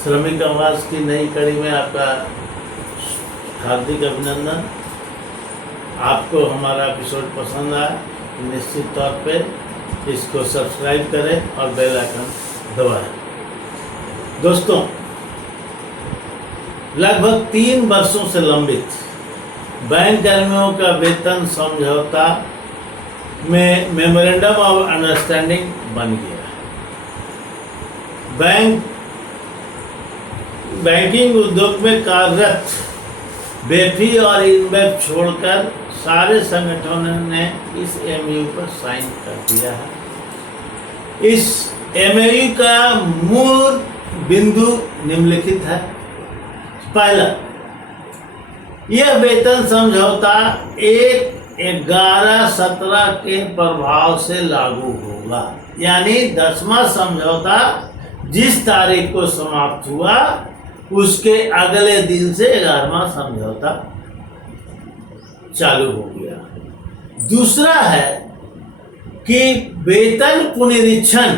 श्रमिक आवास की नई कड़ी में आपका हार्दिक अभिनंदन। आपको हमारा एपिसोड पसंद आया तो निश्चित तौर पे इसको सब्सक्राइब करें और बेल आइकन दबाएं। दोस्तों, लगभग 3 वर्षों से लंबित बैंक कर्मियों का वेतन समझौता में मेमोरेंडम ऑफ अंडरस्टैंडिंग बन गया। बैंकिंग उद्योग में कार्यरत बेफी और इनवेब छोड़कर सारे संगठनों ने इस एमयू पर साइन कर दिया है। इस एमयू का मूल बिंदु निम्नलिखित है। पहला, यह वेतन समझौता 1/11/17 के प्रभाव से लागू होगा, यानी 10वां समझौता जिस तारीख को समाप्त हुआ उसके अगले दिन से 11वां समझौता चालू हो गया। दूसरा है कि वेतन पुनरीक्षण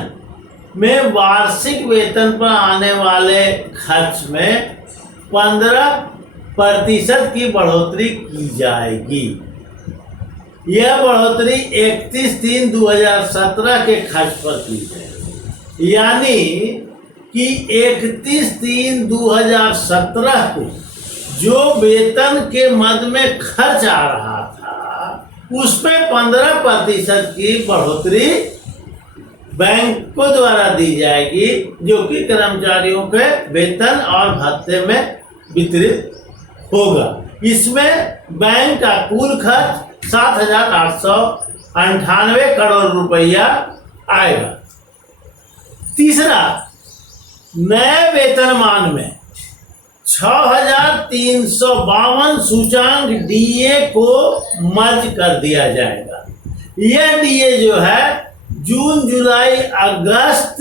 में वार्षिक वेतन पर आने वाले खर्च में 15% की बढ़ोतरी की जाएगी। यह बढ़ोतरी 31/3/2017 के खर्च पर की जाएगी, यानी कि 31/3/2017 को जो वेतन के मद में खर्च आ रहा था उसमें 15% की बढ़ोतरी बैंकों द्वारा दी जाएगी, जो कि कर्मचारियोव के वेतन और भत्ते में वितरित होगा। इसमें बैंक का कुल खर्च 7,898 करोड़ रुपया आएगा। तीसरा, नए वेतनमान में 6,352 सूचांक डीए को मर्ज कर दिया जाएगा। यह डीए जो है जून जुलाई अगस्त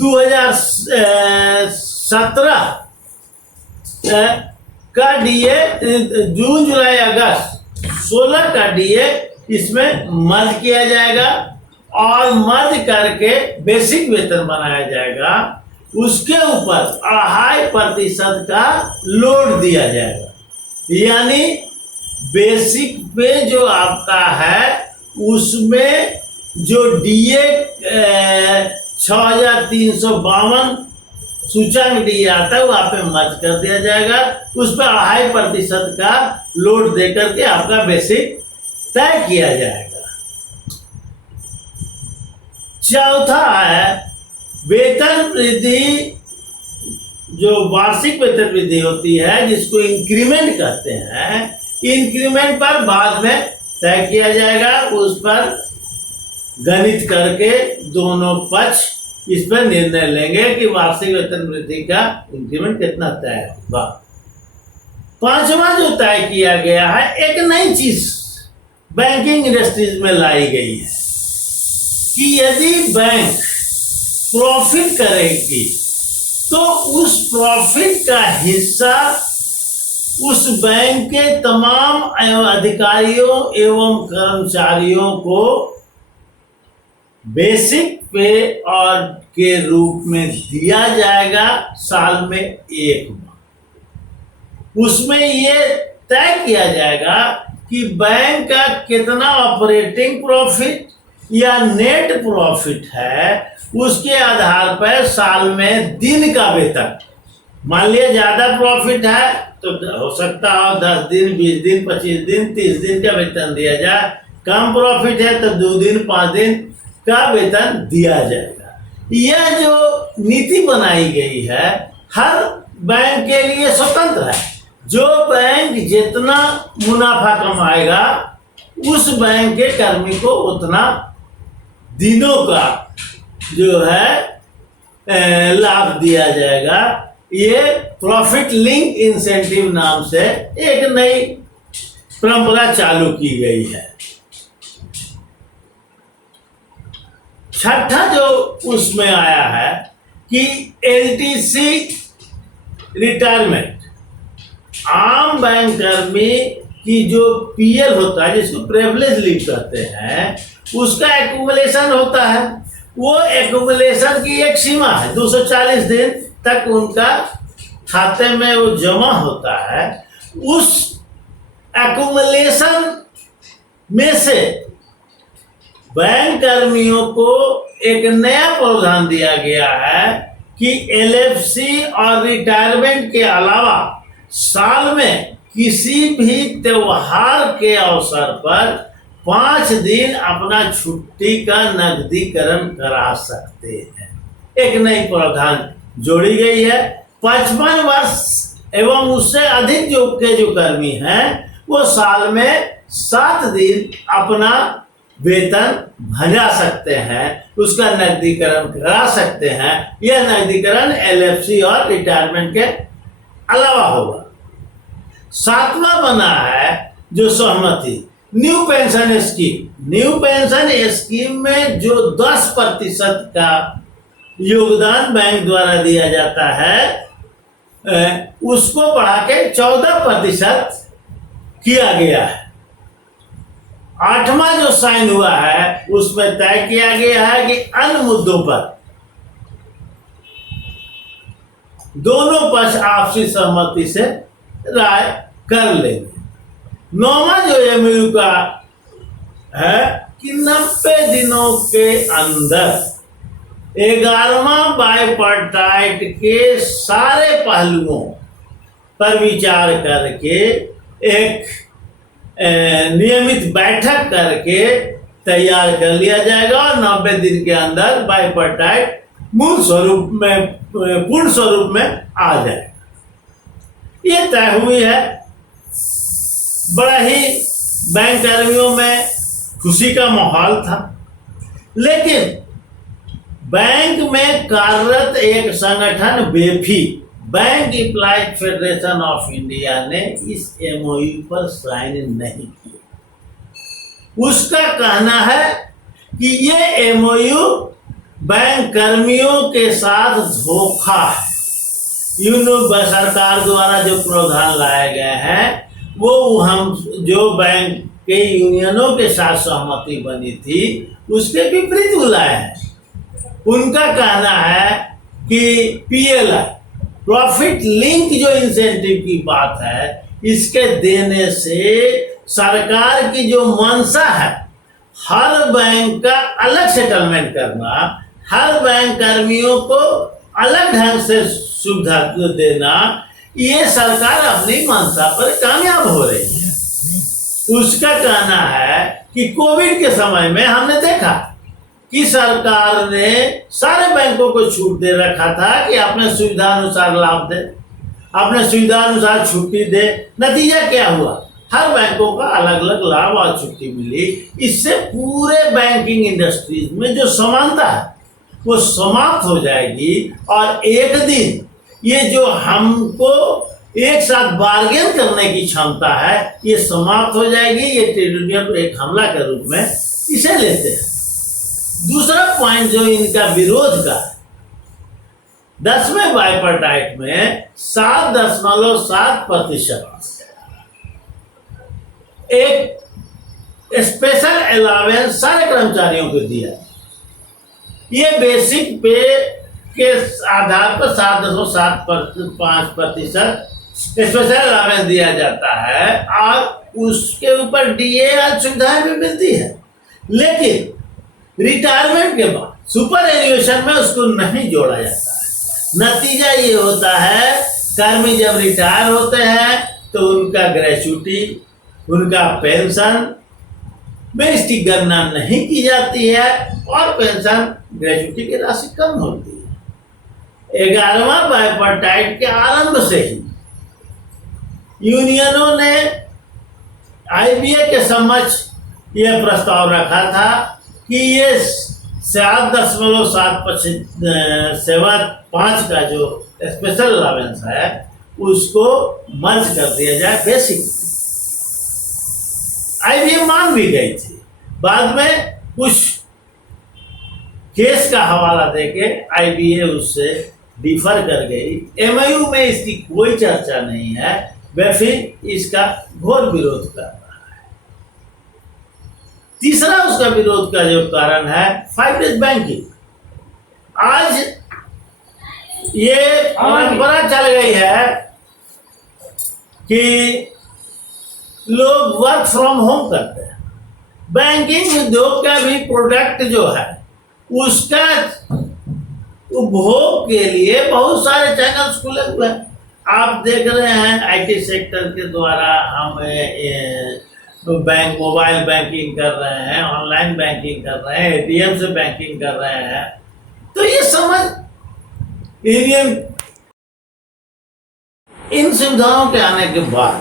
2017 का डीए, जून जुलाई अगस्त 16 का डीए इसमें मर्ज किया जाएगा और मर्ज करके बेसिक वेतन बनाया जाएगा। उसके ऊपर 2.5% का लोड दिया जाएगा, यानी बेसिक पे जो आपका है उसमें जो डीए 6,352 सूचांक डीए आता है वो आप पे मर्ज कर दिया जाएगा। उस पर 2.5% का लोड देकर के आपका बेसिक तय किया जाएगा। चौथा है वेतन वृद्धि, जो वार्षिक वेतन वृद्धि होती है जिसको इंक्रीमेंट कहते हैं। इंक्रीमेंट पर बाद में तय किया जाएगा, उस पर गणित करके दोनों पक्ष इस पर निर्णय लेंगे कि वार्षिक वेतन वृद्धि का इंक्रीमेंट कितना तय होगा। 5वां जो तय किया गया है, एक नई चीज बैंकिंग इंडस्ट्रीज में लाई गई है कि यदि बैंक प्रॉफिट करेगी तो उस प्रॉफिट का हिस्सा उस बैंक के तमाम अधिकारियों एवं कर्मचारियों को बेसिक पे और के रूप में दिया जाएगा साल में 1 बार। उसमें ये तय किया जाएगा कि बैंक का कितना ऑपरेटिंग प्रॉफिट या नेट प्रॉफिट है, उसके आधार पर साल में दिन का वेतन, मान लिया ज्यादा प्रॉफिट है तो हो सकता है 10 दिन, 20 दिन, 25 दिन, 30 दिन का वेतन दिया जाए। कम प्रॉफिट है तो 2 दिन, 5 दिन का वेतन दिया जाएगा। यह जो नीति बनाई गई है हर बैंक के लिए स्वतंत्र है। जो बैंक जितना मुनाफा कमाएगा उस बैंक के कर्मी को उतना दिनों का जो है लाभ दिया जाएगा। ये प्रॉफिट लिंक इंसेंटिव नाम से एक नई परंपरा चालू की गई है। छठा जो उसमें आया है कि एलटीसी रिटायरमेंट, आम बैंक कर्मी की जो पीएल होता है जिसको प्रिविलेज लीव कहते हैं, उसका एक्यूमुलेशन होता है। वो एक्यूमुलेशन की एक सीमा है 240 दिन तक उनका खाते में वो जमा होता है, उस एक्युमुलेशन में से बैंक कर्मियों को एक नया प्रावधान दिया गया है कि एलएफसी और रिटायरमेंट के अलावा साल में किसी भी त्योहार के अवसर पर 5 दिन अपना छुट्टी का नकदीकरण करा सकते हैं। एक नई प्रावधान जोड़ी गई है। 55 वर्ष एवं उससे अधिक जो कर्मी हैं वो साल में 7 दिन अपना वेतन भजा सकते हैं, उसका नकदीकरण करा सकते हैं। यह नकदीकरण एलएफसी और रिटायरमेंट के अलावा होगा। 7वां बना है जो सहमति, new pension scheme. New pension scheme में जो 10% का योगदान बैंक द्वारा दिया जाता है उसको बढ़ा के 14% किया गया है। 8वां जो साइन हुआ है उसमें तय किया गया है कि अन्य मुद्दों पर दोनों पक्ष आपसी सहमति से राय कर लेंगे। 9वां जो एमओयू का है कि 90 दिनों के अंदर 11वां बाइपार्टाइट के सारे पहलुओं पर विचार करके एक नियमित बैठक करके तैयार कर लिया जाएगा और 90 दिन के अंदर बाइपार्टाइट पूर्ण स्वरूप में आ जाएगा। ये तय हुई है। बड़ा ही बैंक कर्मियों में खुशी का माहौल था, लेकिन बैंक में कार्यरत एक संगठन BEFI, bank employees federation of India ने इस एमओयू पर साइन नहीं किया। उसका कहना है कि ये एमओयू बैंक कर्मियों के साथ धोखा है। सरकार द्वारा जो प्रावधान लाए गए हैं वो हम जो बैंक के यूनियनों के साथ सहमति बनी थी उसके विपरीत बुलाए हैं। उनका कहना है कि पीएलआई, प्रॉफिट लिंक जो इंसेंटिव की बात है, इसके देने से सरकार की जो मंशा है हर बैंक का अलग सेटलमेंट करना, हर बैंक कर्मियों को अलग ढंग से सुविधा देना, ये सरकार अपनी मंशा पर कामयाब हो रही है। उसका कहना है कि कोविड के समय में हमने देखा कि सरकार ने सारे बैंकों को छूट दे रखा था कि अपने सुविधा अनुसार लाभ दे, अपने सुविधा अनुसार छुट्टी दे। नतीजा क्या हुआ? हर बैंकों का अलग अलग लाभ और छुट्टी मिली। इससे पूरे बैंकिंग इंडस्ट्रीज में जो समानता है वो समाप्त हो जाएगी और एक दिन ये जो हमको एक साथ बार्गेन करने की क्षमता है ये समाप्त हो जाएगी। ये ट्रेड यूनियन पर एक हमला के रूप में इसे लेते हैं। दूसरा पॉइंट जो इनका विरोध का है, 10वें बाइपार्टाइट में 7.7% एक स्पेशल अलावेंस सारे कर्मचारियों को दिया। ये बेसिक पे के आधार पर 7.75% स्पेशल अलावेंस दिया जाता है और उसके ऊपर डीए और सुविधाएं भी मिलती है। लेकिन रिटायरमेंट के बाद सुपर एन्युएशन में उसको नहीं जोड़ा जाता है। नतीजा ये होता है कर्मी जब रिटायर होते हैं तो उनका ग्रेच्युटी, उनका पेंशन में इसकी गणना नहीं की जाती है और पेंशन ग्रेच्युटी की राशि कम होती है। 11वां बाइपार्टाइट के आरंभ से ही यूनियनों ने आईबीए के समक्ष यह प्रस्ताव रखा था कि ये 7.75 का जो स्पेशल अलावेंस है उसको मर्ज कर दिया जाए बेसिक। आईबीए मान भी गई थी। बाद में कुछ केस का हवाला देके आईबीए उससे डिफर कर गई। एमओयू में इसकी कोई चर्चा नहीं है, वह फिर इसका घोर विरोध कर रहा है। तीसरा उसका विरोध का जो कारण है 5 डेज बैंकिंग। आज ये परंपरा चल गई है कि लोग वर्क फ्रॉम होम करते हैं। बैंकिंग उद्योग का भी प्रोडक्ट जो है उसका उपभोग के लिए बहुत सारे चैनल्स खुले हुए हैं। आप देख रहे हैं आईटी सेक्टर के द्वारा हम बैंक मोबाइल बैंकिंग कर रहे हैं, ऑनलाइन बैंकिंग कर रहे हैं, एटीएम से बैंकिंग कर रहे हैं। तो ये समझ इन सुविधाओं के आने के बाद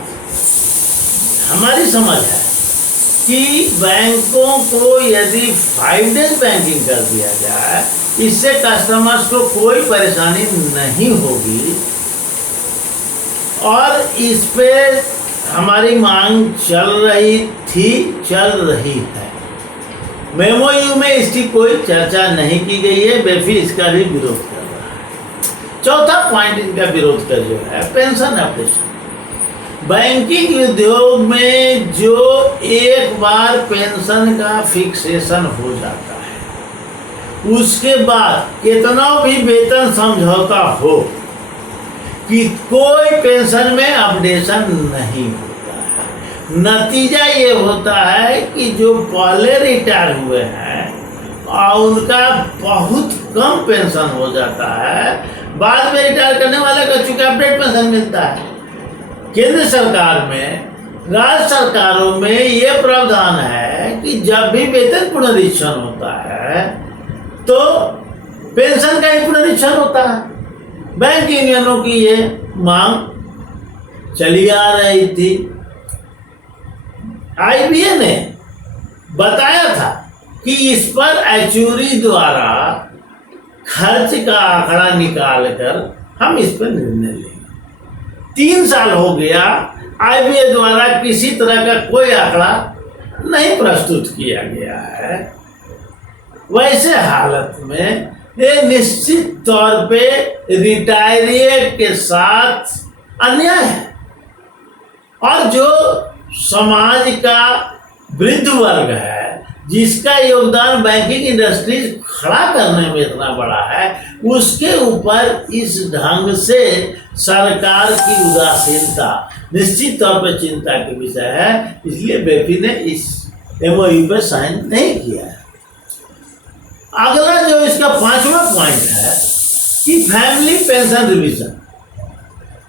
हमारी समझ है कि बैंकों को यदि 5 डेज बैंकिंग कर दिया जाए, इससे कस्टमर्स को कोई परेशानी नहीं होगी। और इस पे हमारी मांग चल रही थी, चल रही है। मेमोयू में इसकी कोई चर्चा नहीं की गई है। बेफी इसका भी विरोध कर रहा है। चौथा पॉइंट इनका विरोध का जो है पेंशन अपडेशन। बैंकिंग उद्योग में जो एक बार पेंशन का फिक्सेशन हो जाता है, उसके बाद कितना भी वेतन समझौता हो कि कोई पेंशन में अपडेशन नहीं होता है। नतीजा ये होता है कि जो पहले रिटायर हुए हैं और उनका बहुत कम पेंशन हो जाता है। बाद में रिटायर करने वाले को चूंकि अपडेट पेंशन मिलता है। केंद्र सरकार में, राज्य सरकारों में ये प्रावधान है कि जब भी वेतन पुनरीक्षण होता है तो पेंशन का ही पुनरीक्षण होता है। बैंक यूनियनों की ये मांग चली आ रही थी। आईबीए ने बताया था कि इस पर एक्चुअरी द्वारा खर्च का आंकड़ा निकालकर हम इस पर निर्णय लेंगे। 3 साल हो गया, आईबीए द्वारा किसी तरह का कोई आंकड़ा नहीं प्रस्तुत किया गया है। वैसे हालत में ये निश्चित तौर पे रिटायरी के साथ अन्याय है। और जो समाज का वृद्ध वर्ग है, जिसका योगदान बैंकिंग इंडस्ट्री खड़ा करने में इतना बड़ा है, उसके ऊपर इस ढंग से सरकार की उदासीनता निश्चित तौर पर चिंता के विषय है। इसलिए बेफी ने इस एमओयू पर साइन नहीं किया है। अगला जो इसका 5वां पॉइंट है कि फैमिली पेंशन रिवीजन।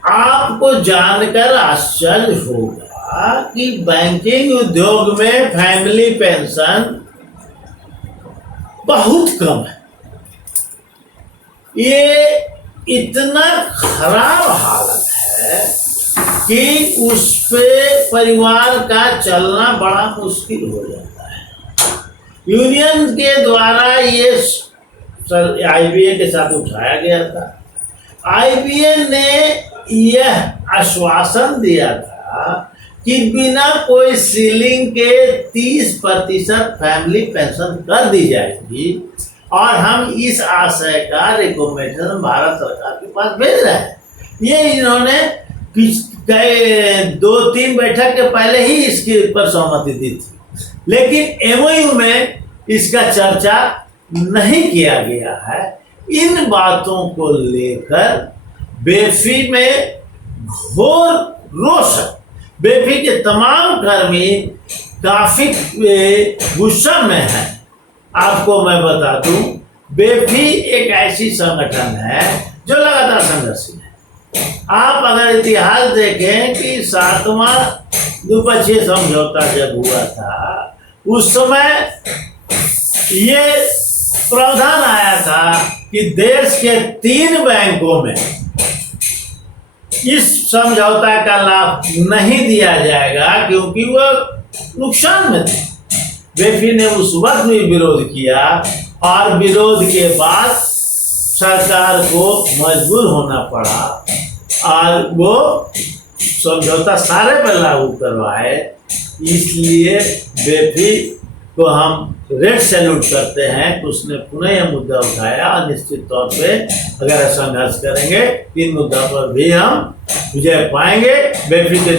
आपको जानकर आश्चर्य होगा कि बैंकिंग उद्योग में फैमिली पेंशन बहुत कम है। ये इतना खराब हालत है कि उस पे परिवार का चलना बड़ा मुश्किल हो जाता है। यूनियन के द्वारा ये आईबीए के साथ उठाया गया था। आईबीए ने यह आश्वासन दिया था कि बिना कोई सीलिंग के 30% फैमिली पेंशन कर दी जाएगी। और हम इस आशय का रिकमेंडेशन भारत सरकार के पास भेज रहे हैं। ये इन्होंने 2-3 बैठक के पहले ही इसके ऊपर सहमति दी थी, लेकिन एमओयू में इसका चर्चा नहीं किया गया है। इन बातों को लेकर बेफी में घोर रोष है। बेफी के तमाम कर्मी काफी गुस्सा में हैं। आपको मैं बता दूं, बेफी एक ऐसी संगठन है जो लगातार संघर्षशील है। आप अगर इतिहास देखें कि 7वां द्विपक्षीय समझौता जब हुआ था, उस समय ये प्रावधान आया था कि देश के 3 बैंकों में इस समझौता का लाभ नहीं दिया जाएगा क्योंकि वह नुकसान में थे। बेफी ने उस वक्त भी विरोध किया और विरोध के बाद सरकार को मजबूर होना पड़ा और वो समझौता सारे पर लागू करवाए। इसलिए बेफी को हम रेड सैल्यूट करते हैं कि उसने पुनः यह मुद्दा उठाया और निश्चित तौर पे अगर संघर्ष करेंगे इन मुद्दा पर भी हम विजय पाएंगे। बेफी के